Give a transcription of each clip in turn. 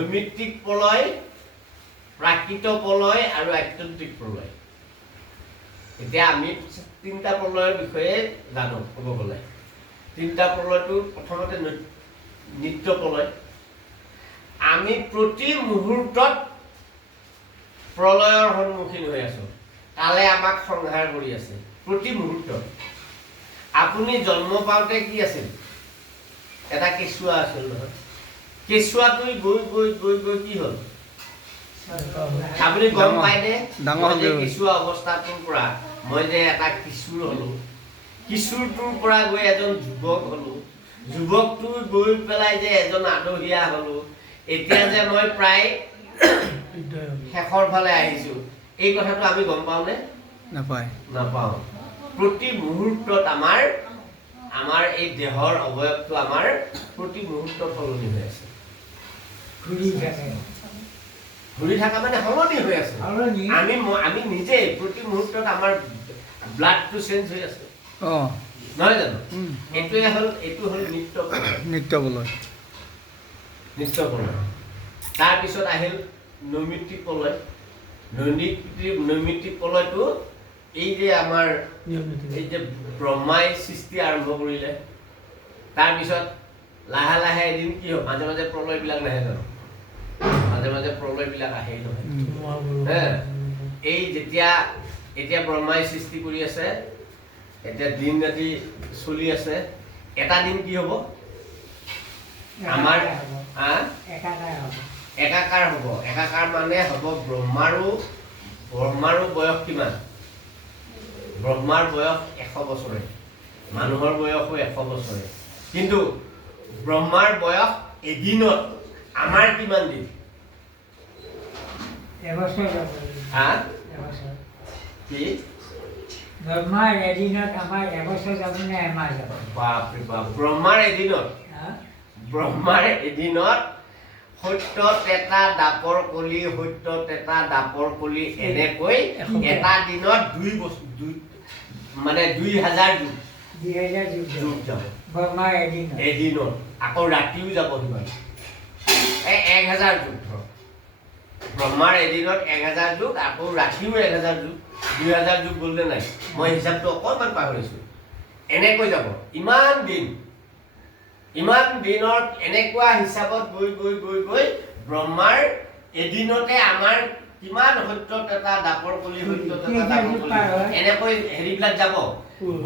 নৈমিত্তিক প্ৰলয়, প্ৰাকৃত প্ৰলয় আৰু আত্যন্তিক প্ৰলয়। এতিয়া আমি তিনিটা প্ৰলয়ৰ বিষয়ে জানো ক'ব গ'লে। তিনিটা প্ৰলয়টো প্ৰথমতে নিত্য প্ৰলয়। আমি প্ৰতি মুহূৰ্তত প্ৰলয়ৰ সন্মুখীন হৈ আছোঁ। কালে আমাক সংহাৰ কৰি আছে প্ৰতি মুহূৰ্তত। আপুনি জন্ম পাওঁতে কি আছিল? এটা কেঁচুৱা আছিল নহয়। কেঁচুৱাটোৱে গৈ গৈ গৈ গৈ কি হ'ল? আপুনি গম পায়নে? কেঁচুৱা অৱস্থাটোৰ পৰা মই যে এটা কিশোৰ হ'লো, কিশোৰটোৰ পৰা গৈ এজন যুৱক হ'লো, যুৱকটোৰ গৈ পেলাই যে এজন আদহীয়া হ'লো, এতিয়া যে মই প্ৰায় শেষৰ ফালে আহিছো, এই কথাটো আমি গম পাওঁনে? নাপাওঁ। প্ৰতি মুহূৰ্তত আমাৰ এই দেহৰ অৱয়ৱটো আমাৰ প্ৰতি মুহূৰ্তত সলনি হৈ আছে। ঘূৰি থকা মানে সলনি হৈ আছে। আমি নিজে প্ৰতি মুহূৰ্তত আমাৰ ব্লাডটো চেঞ্জ হৈ আছে, নহয় জানো? এইটো হ'ল নিত্য প্ৰলয়। তাৰপিছত আহিল নৈমিত্তিক প্ৰলয়। নৈমিত্তিক প্ৰলয়টো এই যে আমাৰ এই যে ব্ৰহ্মাই সৃষ্টি আৰম্ভ কৰিলে, তাৰপিছত লাহে লাহে এদিন কি হ'ব? মাজে মাজে প্ৰলয়বিলাক নাহে জানো? মাজে মাজে প্ৰলয়বিলাক আহেই নহয়। এই এতিয়া ব্ৰহ্মাই সৃষ্টি কৰি আছে, এতিয়া দিন ৰাতি চলি আছে, এটা দিন কি হ'ব? আমাৰ একাকাৰ হ'ব। একাকাৰ মানে হ'ব ব্ৰহ্মাৰো বয়স কিমান? ব্ৰহ্মাৰ বয়স 100 বছৰে, মানুহৰ বয়সো 100 বছৰে। কিন্তু ব্ৰহ্মাৰ বয়স এদিনত আমাৰ কিমান দিন? কি? ব্ৰহ্মাৰ এদিনত আমাৰ এবছৰ যাব নে এমাহ যাব? বাপৰে বাপ! ব্ৰহ্মাৰ এদিনত সত্য তেতা দাপৰ কলি, সত্য তেতা দাপৰ কলি, এনেকৈ এটা দিনত 2000 যুগ যাব। ব্ৰহ্মাৰ এদিনত আকৌ ৰাতিও যাব সিমান। 1000 যুগ ধৰক। ব্ৰহ্মাৰ এদিনত 1000 যুগ, আকৌ ৰাতিও 1000 যুগ, 2000 যুগ গ'ল নে নাই? মই হিচাপটো অকণমান পাহৰিছোঁ। এনেকৈ যাব ইমান দিনত এনেকুৱা হিচাপত গৈ গৈ গৈ গৈ ব্ৰহ্মাৰ এদিনতে আমাৰ কিমান সত্য তেতা দাপৰ কলি, সত্য তেতা দাপৰ কলি, এনেকৈ হেৰিবিলাক যাব।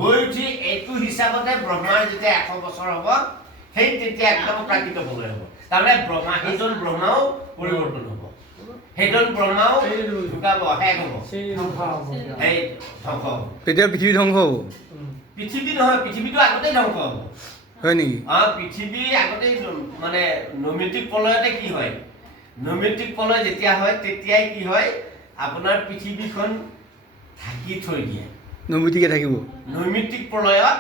গৈ উঠি এইটো হিচাপতে ব্ৰহ্মাৰ যেতিয়া 100 বছৰ হ'ব, সেই তেতিয়া একদম প্ৰাকৃত প্ৰলয় হ'ব। তাৰমানে সেইজন ব্ৰহ্মাও পৰিৱৰ্তন হ'ব, সেইজন ব্ৰহ্মাও ঢুকাব, শেষ হ'ব, সেই ধ্বংস হ'ব। তেতিয়া পৃথিৱী ধ্বংস হ'ব? পৃথিৱী নহয়, পৃথিৱীটো আগতেই ধ্বংস হ'ব। হয় নেকি? পৃথিৱী আগতেই মানে নৈমিত্তিক প্ৰলয়তে কি হয়? নৈমিত্তিক প্ৰলয় যেতিয়া হয় তেতিয়াই কি হয়? আপোনাৰ পৃথিৱীখন ঢাকি থৈ দিয়ে। নৈমিত্তিকে থাকিব? নৈমিত্তিক প্ৰলয়ত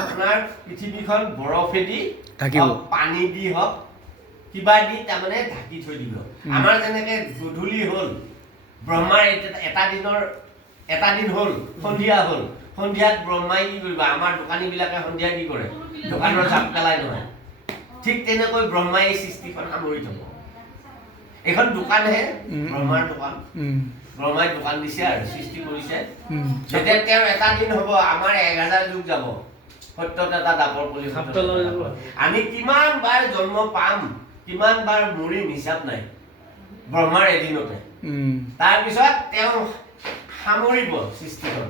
আপোনাৰ পৃথিৱীখন বৰফেদি হওক, পানী দি হওক, কিবা দি তাৰমানে ঢাকি থৈ দিব। আমাৰ যেনেকে গধূলি হ'ল, ব্ৰহ্মাৰ এটা দিন হ'ল, সন্ধিয়া হ'ল, সন্ধিয়াত ব্ৰহ্মাই কি কৰিব? আমাৰ দোকানীবিলাকে সন্ধিয়া কি কৰে? দোকানৰ জাপ পেলাই নহয়। ঠিক তেনেকৈ ব্ৰহ্মাই এই সৃষ্টিখন সামৰি থ'ব। এইখন দোকানহে, ব্ৰহ্মাৰ দোকান। ব্ৰহ্মাই দোকান দিছে আৰু সৃষ্টি কৰিছে। যেতিয়া তেওঁৰ এটা দিন হ'ব, আমাৰ 1000 যুগ যাব। সত্য তেতা দাপৰ কলি, আমি কিমান বাৰ জন্ম পাম, কিমান বাৰ মৰিম, হিচাপ নাই ব্ৰহ্মাৰ এদিনতে। তাৰপিছত তেওঁ সামৰিব সৃষ্টিখন।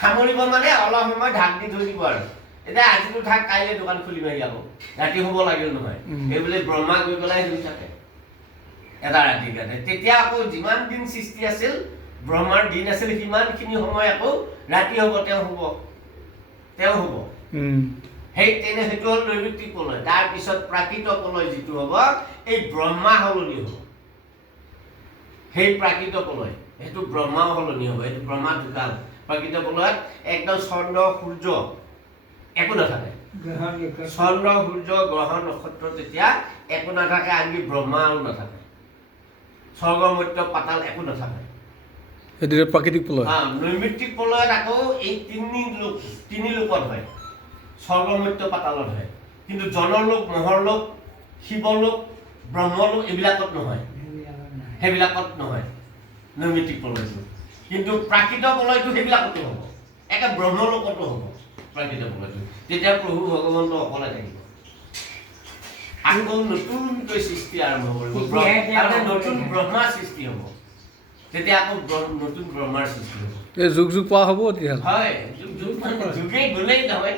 সামৰিব মানে অলপ সময় ঢাক দি থৈ দিব আৰু। এতিয়া আজিতো থাক, কাইলৈ দোকান খুলিম আহি আকৌ, ৰাতি হ'ব লাগিল নহয়। সেইবুলি ব্ৰহ্মা গৈ পেলাই শুই থাকে এটা ৰাতি কাৰণে। তেতিয়া আকৌ যিমান দিন সৃষ্টি আছিল, ব্ৰহ্মাৰ দিন আছিল, সিমানখিনি সময় আকৌ ৰাতি হ'ব, তেওঁ হ'ব। সেইটো হ'ল নৈমিত্তিক প্ৰলয়। তাৰপিছত প্ৰাকৃত প্ৰলয় যিটো হ'ব, এই ব্ৰহ্মা সলনি হ'ব। সেই প্ৰাকৃত প্ৰলয়, সেইটো ব্ৰহ্মাও সলনি হ'ব, সেইটো ব্ৰহ্মা ঢুকাল। প্ৰাকৃত প্ৰলয়ত একদম চন্দ্ৰ সূৰ্য একো নাথাকে। চন্দ্ৰ সূৰ্য গ্ৰহ নক্ষত্ৰ তেতিয়া একো নাথাকে, আনকি ব্ৰহ্মাও নাথাকে। স্বৰ্গ মৰ্ত্য পাতাল একো নাথাকে। সেইটো প্ৰাকৃতিক প্ৰলয়। নৈমিত্তিক প্ৰলয়ত আকৌ এই তিনি লোকত হয়, স্বৰ্গ মৰ্ত্য পাতালত হয়। কিন্তু জনলোক, মহৰলোক, শিৱলোক, ব্ৰহ্মলোক এইবিলাকত নহয়, সেইবিলাকত নাই। সেইবিলাকত নহয় নৈমিত্তিক প্ৰলয়টো। কিন্তু প্ৰাকৃত প্ৰলয়টো সেইবিলাকতো হ'ব, একে ব্ৰহ্মলোকতো হ'ব প্ৰাকৃত প্ৰলয়টো। তেতিয়া প্ৰভু ভগৱন্ত অকলে থাকিব, আকৌ নতুনকৈ সৃষ্টি আৰম্ভ কৰিব, তাৰমানে নতুন ব্ৰহ্মাৰ সৃষ্টি হ'ব। তেতিয়া আকৌ নতুন ব্ৰহ্মাৰ সৃষ্টি হ'ব। এই যুগ যুগ পোৱা হ'ব তেতিয়াহ'লে। হয়, যুগ মানে যুগেই গ'লেই নহয়।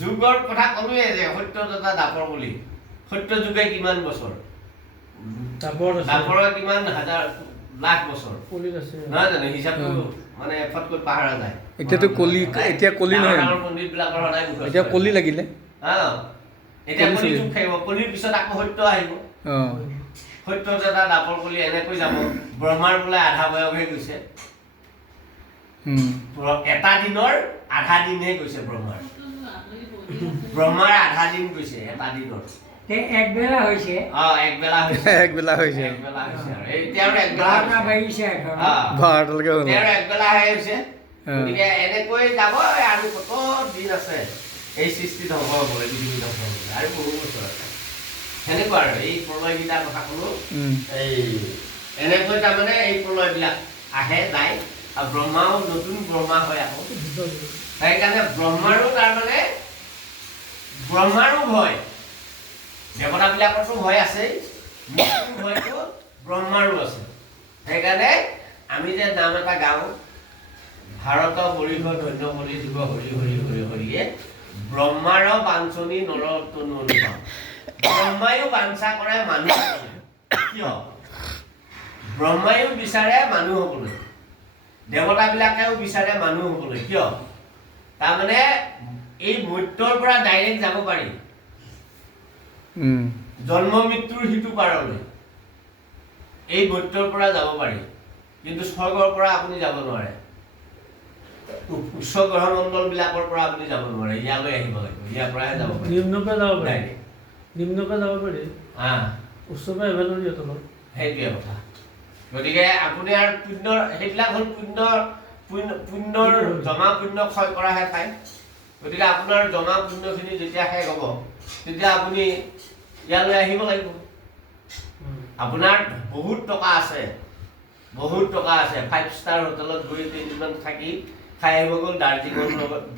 যুগৰ কথা ক'লোৱে যে সত্য তথা দাপৰ বুলি। সত্য যুগে কিমান বছৰ, দাপৰৰ কিমান হাজাৰ লাখ বছৰ, নহয় জানো? হিচাপটো মানে ফটকৈ পাহৰা যায়। এতিয়াতো কলি, এতিয়া কলি নহয়, ডাঙৰ পণ্ডিতবিলাকৰ সদায় মুখস্থ এতিয়া কলি লাগিলে। এতিয়া কলি যুগ থাকিব, কলিৰ পিছত আকৌ সত্য আহিব। অঁ, সত্য তথা দাপৰ কলি এনেকৈ যাব। ব্ৰহ্মাৰ বোলে আধা বয়সহে গৈছে, এটা দিনৰ আধা দিনহে গৈছে ব্ৰহ্মাৰ। ব্ৰহ্মাৰ আধা দিন গৈছে এটা দিনৰ। একবেলা হৈছে, একবেলা হৈছে, একবেলা হৈছে, একবেলা হৈছে আৰু এতিয়া আৰু একবেলা 12টা বাজিছে এখন। 12টালৈকে হ'ল। তেওঁ একবেলাহে হৈছে। গতিকে এনেকৈ যাব আৰু কত দিন আছে এই সৃষ্টি ধ্বংস হ'বলৈ, পৃথিৱী ধ্বংস হ'বলৈ, আৰু বহু বছৰ আছে। সেনেকুৱা আৰু এই প্ৰলয়কেইটাৰ কথা ক'লো। এই এনেকৈ তাৰমানে এই প্ৰলয়বিলাক আহে যায়, আৰু ব্ৰহ্মাও নতুন ব্ৰহ্মা হয় আকৌ। সেইকাৰণে ব্ৰহ্মাৰো তাৰমানে ব্ৰহ্মাৰো ভয়, দেৱতাবিলাকৰতো ভয় আছেই, মৃত্যুৰ ভয়টো ব্ৰহ্মাৰো আছে। সেইকাৰণে আমি যে নাম এটা গাওঁ, ভাৰত বৰিষ ধন্য বলি যুগ হৰি হৰি হৰি হৰিয়ে ব্ৰহ্মাৰ বাঞ্ছনী নৰ তনু অনুপাম। ব্ৰহ্মায়ো বাঞ্ছা কৰে মানুহ হ'বলৈ। কিয়? ব্ৰহ্মায়ো বিচাৰে মানুহ হ'বলৈ, দেৱতাবিলাকেও বিচাৰে মানুহ হ'বলৈ। কিয়? তাৰমানে এই মৃত্যুৰ পৰা ডাইৰেক্ট যাব পাৰি জন্ম মৃত্যুৰ সিটো পাৰলৈ, এই মৃত্যুৰ পৰা যাব পাৰি। কিন্তু স্বৰ্গৰ পৰা আপুনি যাব নোৱাৰে, উচ্চ গ্ৰহ মণ্ডলবিলাকৰ পৰা আপুনি যাব নোৱাৰে, ইয়ালৈ আহিব লাগিব, ইয়াৰ পৰাহে যাব পাৰি। নিম্নকৈ যাব পাৰি, নিম্নকৈ যাব পাৰি, উচ্চকৈ আহিব নোৱাৰি তলত। সেইটোৱে কথা। গতিকে আপুনি আৰু পুণ্যৰ, সেইবিলাক হ'ল পুণ্যৰ জমা পুণ্য ক্ষয় কৰাহে ঠাই। গতিকে আপোনাৰ জমা পুণ্যখিনি যেতিয়া শেষ হ'ব, তেতিয়া আপুনি ইয়ালৈ আহিব লাগিব। আপোনাৰ বহুত টকা আছে, বহুত টকা আছে, 5 ষ্টাৰ হোটেলত গৈ কেইদিনমান থাকি খাই আহিব গ'ল।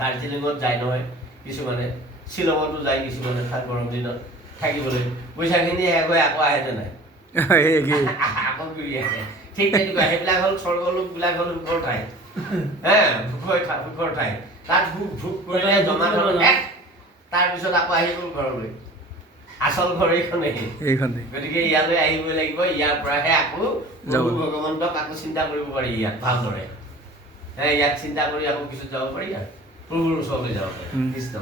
দাৰ্জিলিঙত যায় নহয় কিছুমানে, শ্বিলঙতো যায় কিছুমানে, গৰম দিনত থাকিবলৈ। পইচাখিনি শেষ হৈ আকৌ আহেনে নাই? আকৌ ঘূৰি আহে। ঠিক তেনেকুৱা, সেইবিলাক হ'ল স্বৰ্গলোকবিলাক হ'ল সুখৰ ঠাই, সুখৰ ঠাই। তাত ভোগ কৰিলে জমা ধন শেষ, তাৰপিছত আকৌ আহি গ'ল ঘৰলৈ। আচল ঘৰ এইখনেই। গতিকে ইয়ালৈ আহিবই লাগিব, ইয়াৰ পৰাহে আকৌ প্ৰভু ভগৱন্তক আকৌ চিন্তা কৰিব পাৰি ইয়াত ভালদৰে। ইয়াত চিন্তা কৰি আকৌ পিছত যাব পাৰি আৰু প্ৰভুৰ ওচৰলৈ যাব পাৰি। কৃষ্ণ।